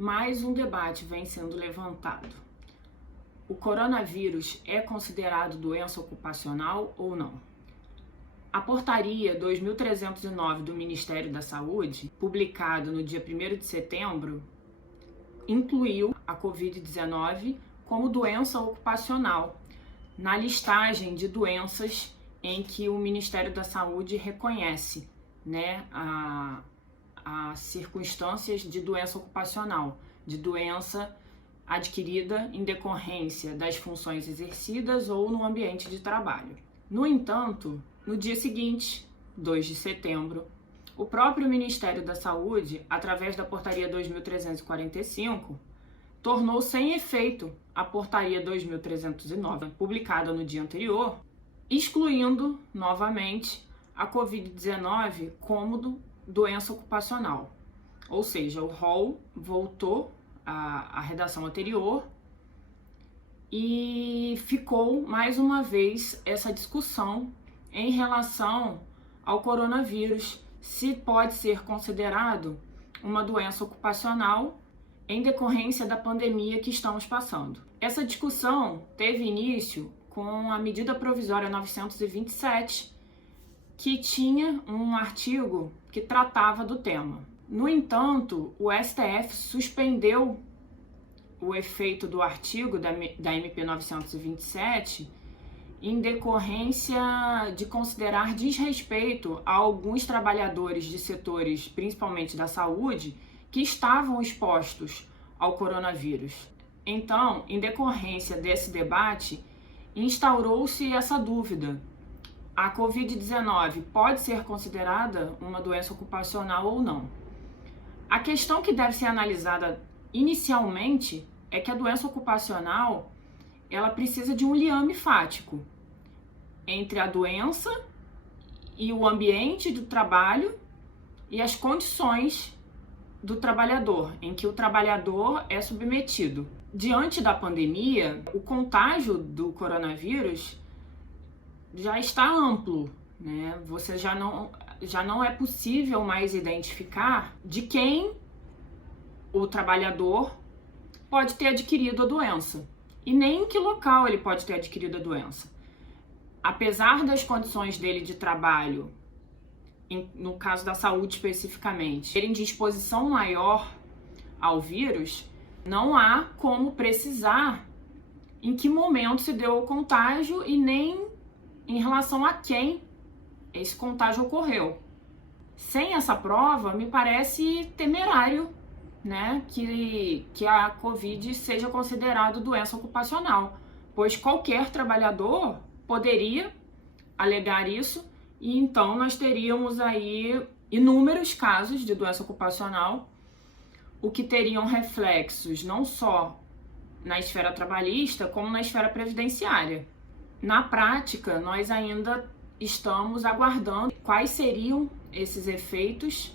mais um debate vem sendo levantado. O coronavírus é considerado doença ocupacional ou não? A portaria 2309 do Ministério da Saúde, publicada no dia 1º de setembro, incluiu a Covid-19 como doença ocupacional na listagem de doenças em que o Ministério da Saúde reconhece, as circunstâncias de doença ocupacional, de doença adquirida em decorrência das funções exercidas ou no ambiente de trabalho. No entanto, no dia seguinte, 2 de setembro, o próprio Ministério da Saúde, através da Portaria 2345, tornou sem efeito a Portaria 2309, publicada no dia anterior, excluindo novamente a Covid-19 como doença ocupacional. Ou seja, o rol voltou à redação anterior e ficou mais uma vez essa discussão em relação ao coronavírus, se pode ser considerado uma doença ocupacional em decorrência da pandemia que estamos passando. Essa discussão teve início com a medida provisória 927, que tinha um artigo que tratava do tema. No entanto, o STF suspendeu o efeito do artigo da MP 927 em decorrência de considerar desrespeito a alguns trabalhadores de setores, principalmente da saúde, que estavam expostos ao coronavírus. Então, em decorrência desse debate, instaurou-se essa dúvida: a Covid-19 pode ser considerada uma doença ocupacional ou não? A questão que deve ser analisada inicialmente é que a doença ocupacional ela precisa de um liame fático entre a doença e o ambiente do trabalho e as condições do trabalhador, em que o trabalhador é submetido. Diante da pandemia, o contágio do coronavírus já está amplo, Você já não é possível mais identificar de quem o trabalhador pode ter adquirido a doença e nem em que local ele pode ter adquirido a doença. Apesar das condições dele de trabalho, no caso da saúde especificamente, terem de exposição maior ao vírus, não há como precisar em que momento se deu o contágio e nem em relação a quem esse contágio ocorreu. Sem essa prova, me parece temerário, que a Covid seja considerada doença ocupacional, pois qualquer trabalhador poderia alegar isso e então nós teríamos aí inúmeros casos de doença ocupacional, o que teriam reflexos não só na esfera trabalhista, como na esfera previdenciária. Na prática, nós ainda estamos aguardando quais seriam esses efeitos,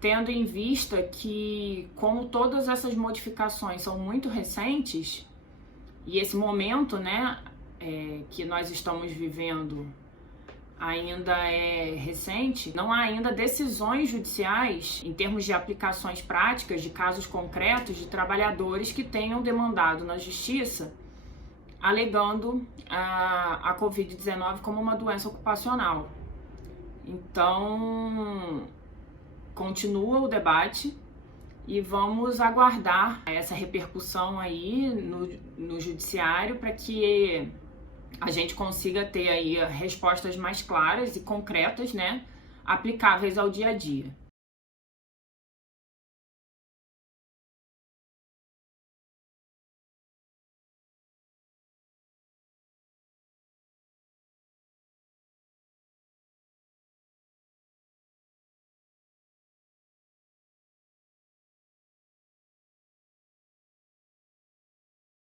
tendo em vista que, como todas essas modificações são muito recentes, e esse momento, que nós estamos vivendo ainda é recente, não há ainda decisões judiciais em termos de aplicações práticas de casos concretos de trabalhadores que tenham demandado na justiça alegando a Covid-19 como uma doença ocupacional. Então, continua o debate e vamos aguardar essa repercussão aí no judiciário para que a gente consiga ter aí respostas mais claras e concretas, aplicáveis ao dia a dia.